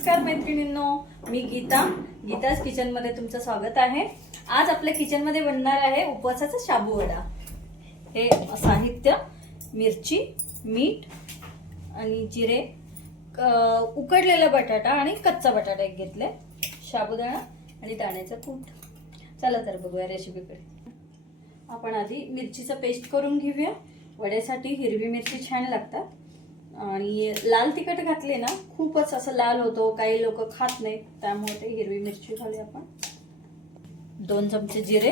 नमस्कार मैत्रिणींनो, मी गीताज किचनमध्ये तुमचं स्वागत आहे। आज आपल्या किचनमध्ये बनणार आहे उपवासाचा शाबू वडा। हे साहित्य मिरची, मीठ आणि जिरे, उकडलेला बटाटा आणि कच्चा बटाटा एक घेतले, साबुदाणा आणि दाण्याचं कूट। चला तर बघूया रेसिपीकडे। आपण आधी मिरचीचा पेस्ट करून घेऊया। वड्यासाठी हिरवी मिरची छान लागतात आणि लाल तिखट घातले ना खूपच असं लाल होतो, काही लोक खात नाही, त्यामुळे ते हिरवी मिरची घालू आपण। 2 चमचे जिरे,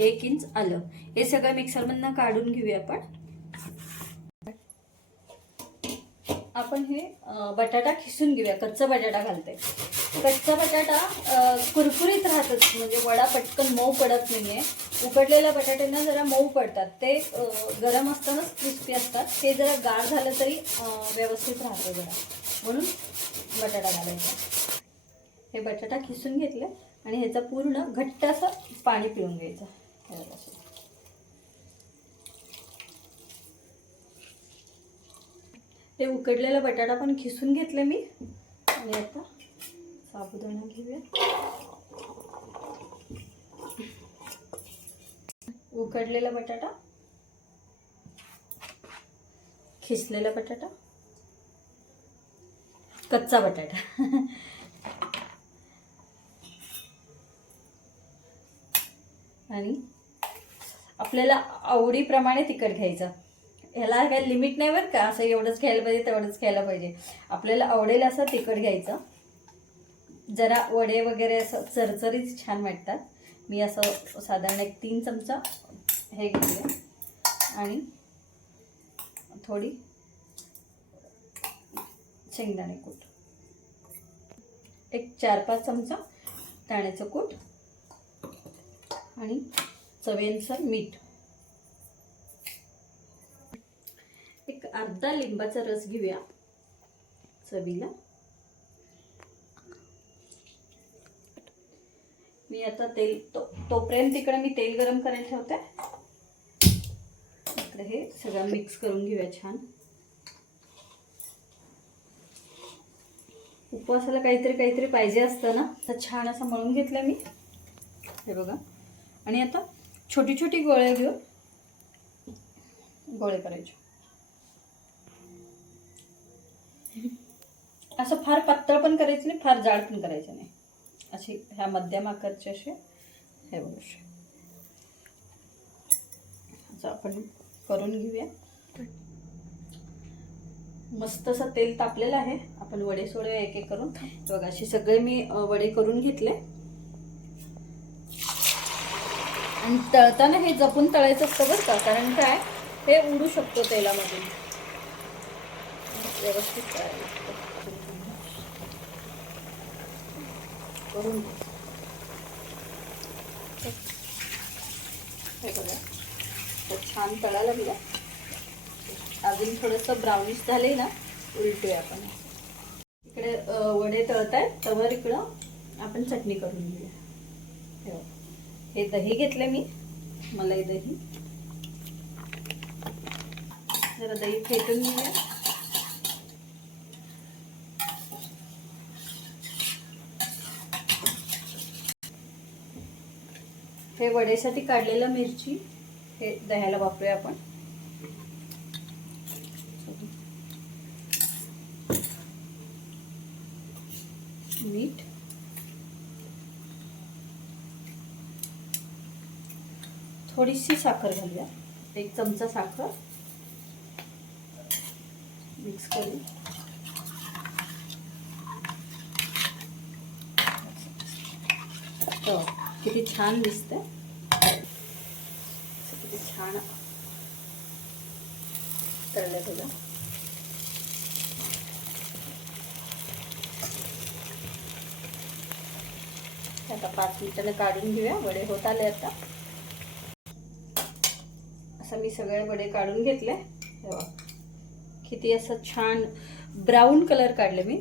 1 इंच आलं, हे सगळं मिक्सर मधून काढून घेऊया आपण हे बटाटा खिसून घेऊया। कच्चा बटाटा घालते। कच्चा बटाटा कुरकुरीत राहतात, म्हणजे वडा पटकन मऊ पडत नाहीये। उकडलेल्या बटाट्यांना जरा मऊ पडतात, ते गरम असतानाच क्रिस्पी असतात। ते जरा गार झालं तरी व्यवस्थित राहतं वडा, म्हणून बटाटा घालायचा। हे बटाटा खिसून घेतले आणि ह्याचा पूर्ण घट्ट असं पाणी पिळून घ्यायचं। ते उकडलेला बटाटा पण खिसून घेतले मी। आणि आता साबुदाणा घेऊया। उकडलेला बटाटा, खिसलेला बटाटा, कच्चा बटाटा आणि आपल्याला आवडीप्रमाणे तिखट घ्यायचं। ह्याला काही लिमिट नाही बरं का, असं एवढंच खायला पाहिजे तेवढंच खायला पाहिजे, आपल्याला आवडेल असं तिखट घ्यायचं। जरा वडे वगैरे असं चरचरीत छान वाटतात। मी असं साधारण 3 चमचा हे घेतले आणि थोडी शेंगदाणे कूट, 4-5 चमचा दाण्याचं कूट आणि चवीनुसार मीठ, एक अर्धा लिंबाचा रस घेऊया चवीला। मी आता तेल तोपर्यंत तिकडे मी तेल गरम करायला ठेवते। इकडे हे सगळं मिक्स करून घेऊया छान। उपवासाला काहीतरी पाहिजे असतं ना, तर छान असं मळून घेतलं मी, हे बघा। आणि आता छोटी छोटी गोळे घेऊन गोळे करायचे। असं फार पातळ पण करायचं नाही, फार जाड पण करायचं नाही, अशी ह्या मध्यम आकारचे असे हे बघा असं आपण करून घेऊया। मस्त असं तेल तापलेलं आहे, आपण वडे सोडूया एक एक करून। बघा असे सगळे मी वडे करून घेतले आणि तळताना हे जपून तळायचं असतं बरं का, कारण काय हे उडू शकतो तेलामधून, व्यवस्थित तळायचं करून। हे बघा तर छान तळायला लागला। अजून थोडंसं ब्राउनिश झाले ना, उलटूया आपण। इकडे वडे तळतायत तवर इकडं आपण चटणी करून घेऊया। हे दही घेतले मी, मलाई दही, जरा दही फेटून घेऊया। हे वड्यासाठी काढलेलं मिरची हे दह्याला वापरूया आपण। मीठ, थोडीशी साखर घालूया, 1 चमचा साखर मिक्स करू। तो किती छान दिसतंय, किती छान तळलं बघा। आता 5 मिनिटांनी काढून घेऊया। वडे होत आले आता। असं मी सगळे वडे काढून घेतले, तेव्हा किती असं छान ब्राऊन कलर काढले मी।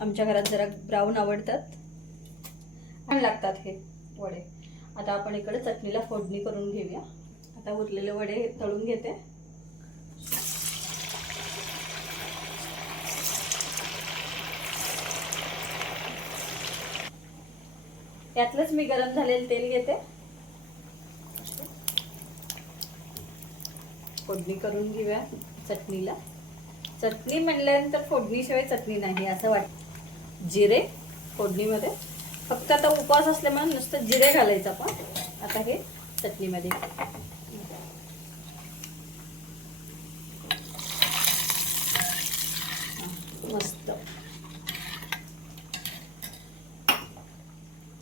आमच्या घरात जरा ब्राऊन आवडतात, छान लागतात हे वडे। आता आपण इकडे चटणीला फोडणी करून घेऊया। आता उरलेले वडे तळून घेते। यातलंच मी गरम झालेलं तेल घेते, फोडणी करून घेऊया चटणीला. चटणी म्हणल्यानंतर फोडणीशिवाय चटणी नाही असं वाटतं. जिरे फोडणीमध्ये, फक्त आता उपवास असल्यामुळे नुसतं जिरे घालायचं आपण. आता हे चटणीमध्ये मस्त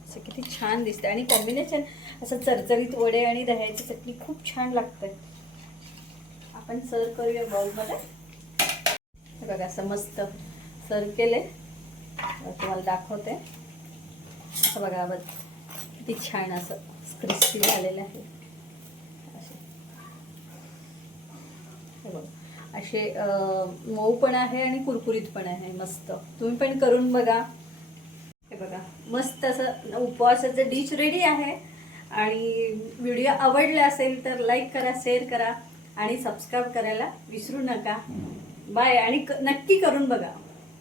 असं किती छान दिसते. आणि कॉम्बिनेशन असं चरचरीत वडे आणि दह्याची चटणी खूप छान लागतंय. आपण सर्व करूया बाउलमध्ये. हे बघा असं मस्त सर्व केले, तुम्हाला दाखवते. असं बघा बघ किती छान असं क्रिस्पी झालेलं आहे. असे मऊ पण आहे आणि कुरकुरीत पण आहे मस्त. तुम्ही पण करून बघा. हे बघा मस्त असं उपवासाचं डिश रेडी आहे. आणि व्हिडिओ आवडला असेल तर लाईक करा, शेअर करा आणि सबस्क्राईब करायला विसरू नका. बाय. आणि नक्की करून बघा.